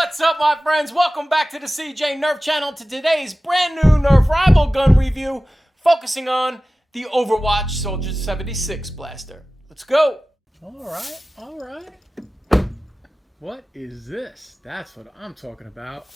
What's up, my friends? Welcome back to the CJ Nerf channel, to today's brand new Nerf Rival gun review, focusing on the Overwatch Soldier 76 blaster. Let's go. All right. What is this? That's what I'm talking about.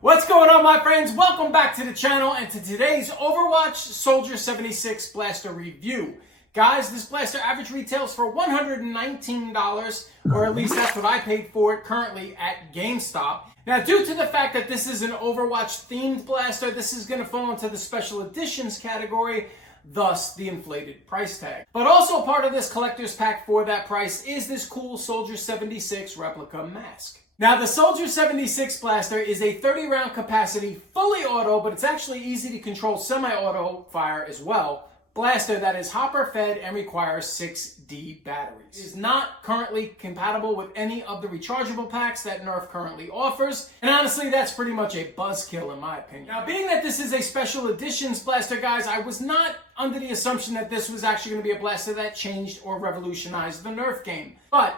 What's going on, my friends? Welcome back to the channel and to today's Overwatch Soldier 76 blaster review. Guys, this blaster average retails for $119, or at least that's what I paid for it currently at GameStop. Now, due to the fact that this is an Overwatch themed blaster, this is going to fall into the special editions category, thus the inflated price tag. But also part of this collector's pack for that price is this cool Soldier 76 replica mask. Now, the Soldier 76 blaster is a 30-round capacity, fully auto, but it's actually easy to control semi-auto fire as well, blaster that is hopper-fed and requires 6D batteries. It is not currently compatible with any of the rechargeable packs that Nerf currently offers, and honestly, that's pretty much a buzzkill in my opinion. Now, being that this is a special editions blaster, guys, I was not under the assumption that this was actually going to be a blaster that changed or revolutionized the Nerf game, but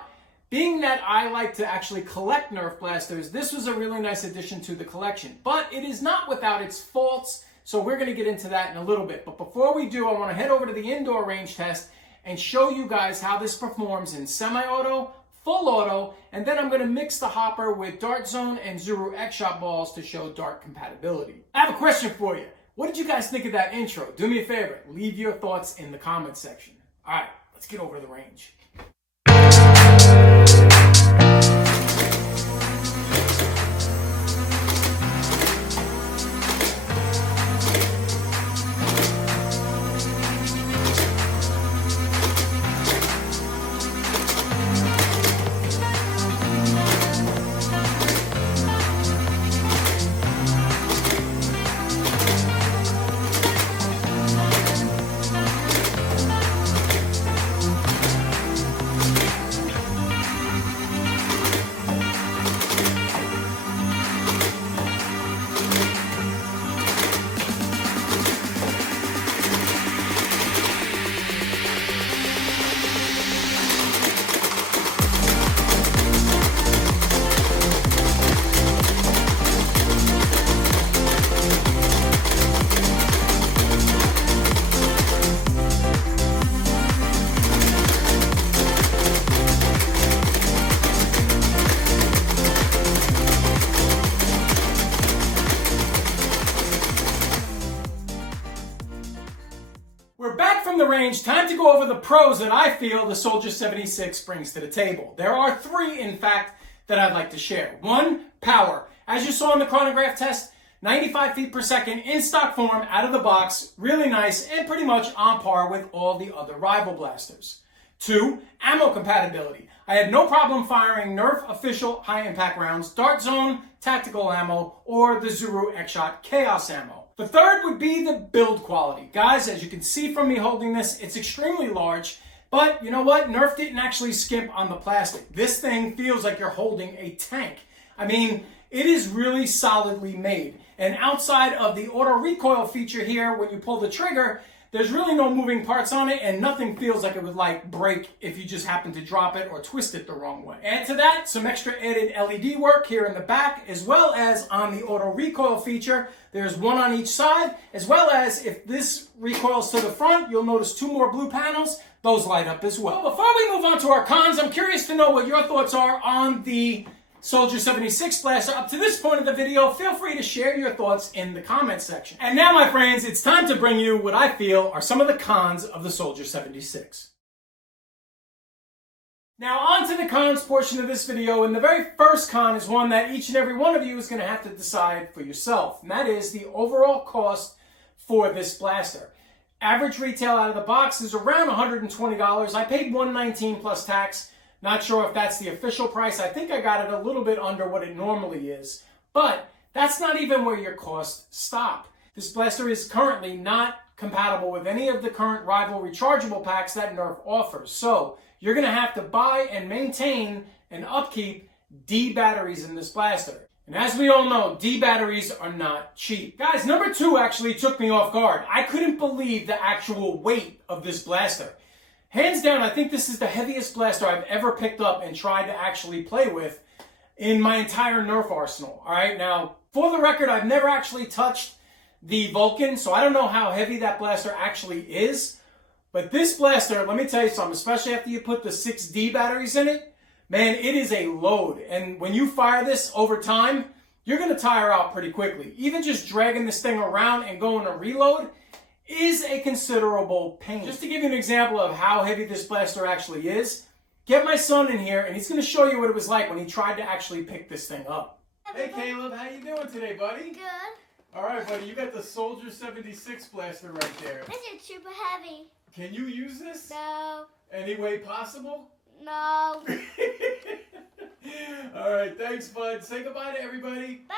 being that I like to actually collect Nerf blasters, this was a really nice addition to the collection. But it is not without its faults, so we're going to get into that in a little bit. But before we do, I want to head over to the indoor range test and show you guys how this performs in semi-auto, full auto, and then I'm going to mix the hopper with Dart Zone and ZURU X-Shot balls to show dart compatibility. I have a question for you. What did you guys think of that intro? Do me a favor, leave your thoughts in the comments section. All right, let's get over to the range. from the range, time to go over the pros that I feel the Soldier 76 brings to the table. There are 3, in fact, that I'd like to share. 1, power. As you saw in the chronograph test, 95 feet per second in stock form out of the box, really nice and pretty much on par with all the other rival blasters. 2, ammo compatibility. I had no problem firing Nerf official high impact rounds, Dart Zone, tactical ammo, or the ZURU X-Shot Chaos ammo. The 3rd would be the build quality. Guys, as you can see from me holding this, it's extremely large, but you know what? Nerf didn't actually skimp on the plastic. This thing feels like you're holding a tank. I mean, it is really solidly made. And outside of the auto recoil feature here, when you pull the trigger, there's really no moving parts on it, and nothing feels like it would like break if you just happen to drop it or twist it the wrong way. Add to that some extra added LED work here in the back, as well as on the auto recoil feature. There's 1 on each side, as well as if this recoils to the front, you'll notice 2 more blue panels. Those light up as well. Before we move on to our cons, I'm curious to know what your thoughts are on the Soldier 76 blaster. Up to this point of the video, feel free to share your thoughts in the comments section. And now, my friends, it's time to bring you what I feel are some of the cons of the Soldier 76. Now, on to the cons portion of this video, and the very first con is one that each and every one of you is going to have to decide for yourself, and that is the overall cost for this blaster. Average retail out of the box is around $120. I paid $119 plus tax. Not sure if that's the official price. I think I got it a little bit under what it normally is. But that's not even where your costs stop. This blaster is currently not compatible with any of the current rival rechargeable packs that Nerf offers. So you're going to have to buy and maintain and upkeep D batteries in this blaster. And as we all know, D batteries are not cheap. Guys, number 2 actually took me off guard. I couldn't believe the actual weight of this blaster. Hands down, I think this is the heaviest blaster I've ever picked up and tried to actually play with in my entire Nerf arsenal. All right, now, for the record, I've never actually touched the Vulcan, so I don't know how heavy that blaster actually is. But this blaster, let me tell you something, especially after you put the 6D batteries in it, man, it is a load. And when you fire this over time, you're going to tire out pretty quickly. Even just dragging this thing around and going to reload is a considerable pain. Just to give you an example of how heavy this blaster actually is, get my son in here and he's going to show you what it was like when he tried to actually pick this thing up. Hey Caleb, how you doing today, buddy? Good. All right, buddy, you got the Soldier 76 blaster right there. This is super heavy. Can you use this? No. Any way possible? No. All right, thanks, bud. Say goodbye to everybody. Bye.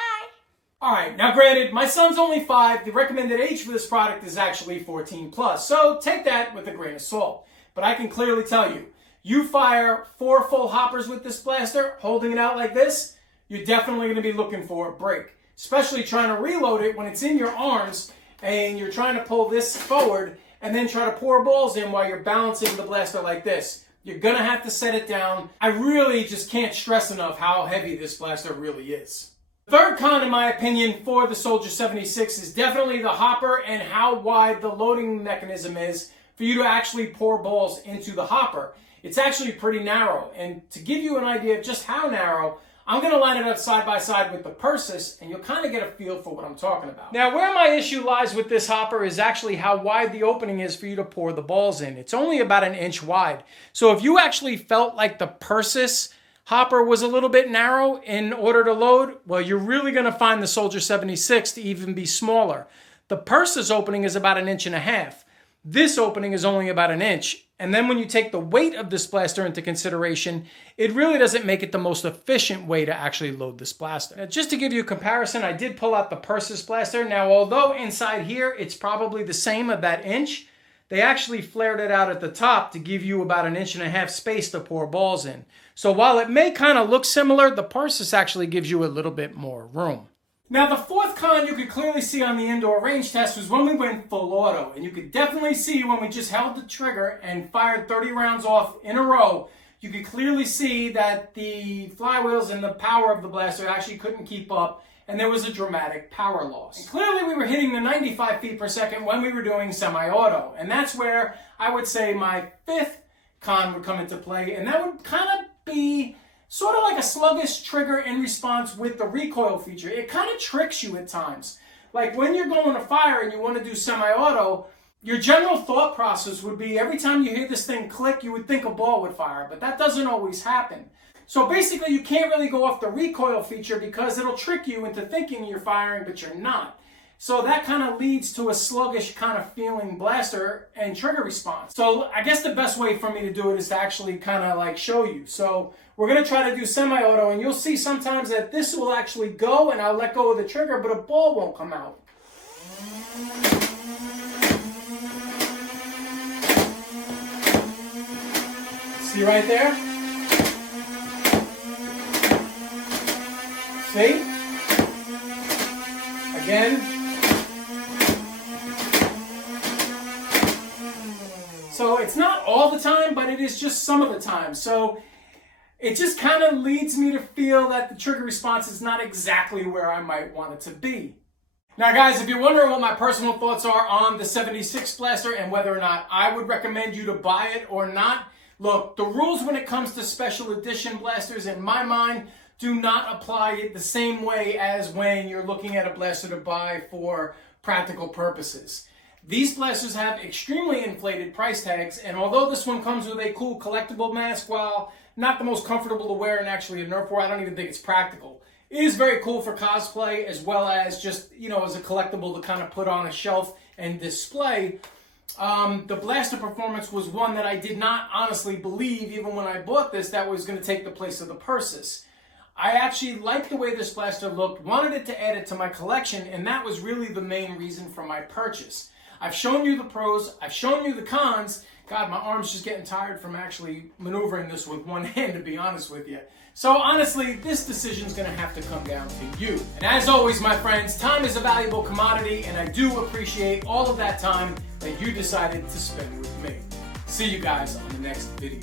Alright, now granted, my son's only 5. The recommended age for this product is actually 14 plus. So take that with a grain of salt. But I can clearly tell you, you fire 4 full hoppers with this blaster, holding it out like this, you're definitely going to be looking for a break. Especially trying to reload it when it's in your arms and you're trying to pull this forward and then try to pour balls in while you're balancing the blaster like this. You're going to have to set it down. I really just can't stress enough how heavy this blaster really is. The 3rd con, in my opinion, for the Soldier 76 is definitely the hopper and how wide the loading mechanism is for you to actually pour balls into the hopper. It's actually pretty narrow, and to give you an idea of just how narrow, I'm going to line it up side by side with the Perses, and you'll kind of get a feel for what I'm talking about. Now, where my issue lies with this hopper is actually how wide the opening is for you to pour the balls in. It's only about 1 inch wide. So if you actually felt like the Perses hopper was a little bit narrow in order to load, well, you're really going to find the Soldier 76 to even be smaller. The Perses opening is about 1.5 inches. This opening is only about 1 inch. And then when you take the weight of this blaster into consideration, it really doesn't make it the most efficient way to actually load this blaster. Now, just to give you a comparison, I did pull out the Perses blaster. Now, although inside here it's probably the same of that inch, they actually flared it out at the top to give you about 1.5 inches space to pour balls in. So while it may kind of look similar, the Perses actually gives you a little bit more room. Now, the 4th con you could clearly see on the indoor range test was when we went full auto. And you could definitely see when we just held the trigger and fired 30 rounds off in a row, you could clearly see that the flywheels and the power of the blaster actually couldn't keep up, and there was a dramatic power loss. And clearly we were hitting the 95 feet per second when we were doing semi-auto. And that's where I would say my 5th con would come into play, and that would kind of be sort of like a sluggish trigger in response with the recoil feature. It kind of tricks you at times. Like when you're going to fire and you want to do semi-auto, Your general thought process would be every time you hear this thing click, you would think a ball would fire, but that doesn't always happen. So basically, you can't really go off the recoil feature because it'll trick you into thinking you're firing, but you're not. So that kind of leads to a sluggish kind of feeling blaster and trigger response. So I guess the best way for me to do it is to actually kind of like show you. So we're going to try to do semi-auto, and you'll see sometimes that this will actually go and I'll let go of the trigger, but a ball won't come out. See right there? See? Again. So it's not all the time, but it is just some of the time. So it just kind of leads me to feel that the trigger response is not exactly where I might want it to be. Now guys, if you're wondering what my personal thoughts are on the 76 blaster and whether or not I would recommend you to buy it or not, look, the rules when it comes to special edition blasters in my mind do not apply it the same way as when you're looking at a blaster to buy for practical purposes. These blasters have extremely inflated price tags, and although this one comes with a cool collectible mask, while not the most comfortable to wear and actually a Nerf war, I don't even think it's practical. It is very cool for cosplay as well as just, you know, as a collectible to kind of put on a shelf and display. The blaster performance was one that I did not honestly believe, even when I bought this, that was going to take the place of the Perses. I actually liked the way this blaster looked, wanted it to add it to my collection, and that was really the main reason for my purchase. I've shown you the pros, I've shown you the cons. God, my arm's just getting tired from actually maneuvering this with one hand, to be honest with you. So honestly, this decision's gonna have to come down to you. And as always, my friends, time is a valuable commodity, and I do appreciate all of that time that you decided to spend with me. See you guys on the next video.